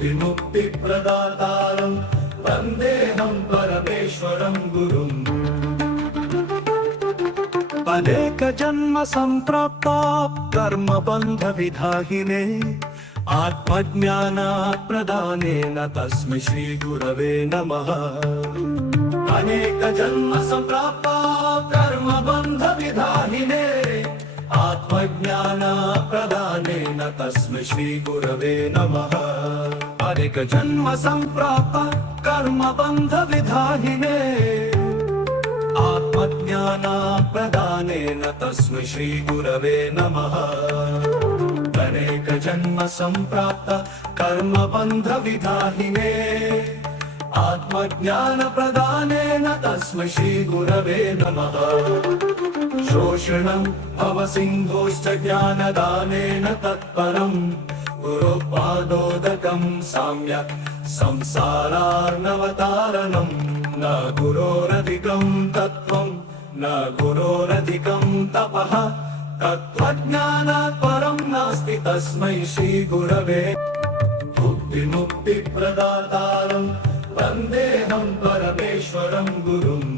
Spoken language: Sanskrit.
बुद्धिमुक्तिप्रदातारं वन्देऽहं परमेश्वरं गुरुम्। अनेक जन्म संप्राप्ता कर्मबन्धविधाहिने आत्मज्ञानप्रदानेन तस्मै श्री गुरवे नमः। अनेक जन्म संप्राप्ता कर्मबन्धविधाहिने आत्मज्ञानप्रदानेन तस्मै श्री गुरवे नमः। अनेक जन्म संप्राप्ता कर्मबन्धविधाहिने आत्मज्ञानप्रदानेन तस्मै श्री गुरवे नमः। अनेक जन्म संप्राप्त कर्मबन्धविधाहिने आत्मज्ञानप्रदानेन तस्मै श्री गुरवे नमः। शोषणं भवसिन्धोश्च ज्ञानदानेन तत्परं गुरुपादोदकं सम्यक् संसारार्णवतारणं। न गुरोरधिकं तत्त्वं न गुरोरधिकं तपः तत्त्वज्ञानात् परं नास्ति तस्मै श्री गुरवे। बुद्धिमुक्तिप्रदातारं वन्देऽहं परमेश्वरं गुरुम्।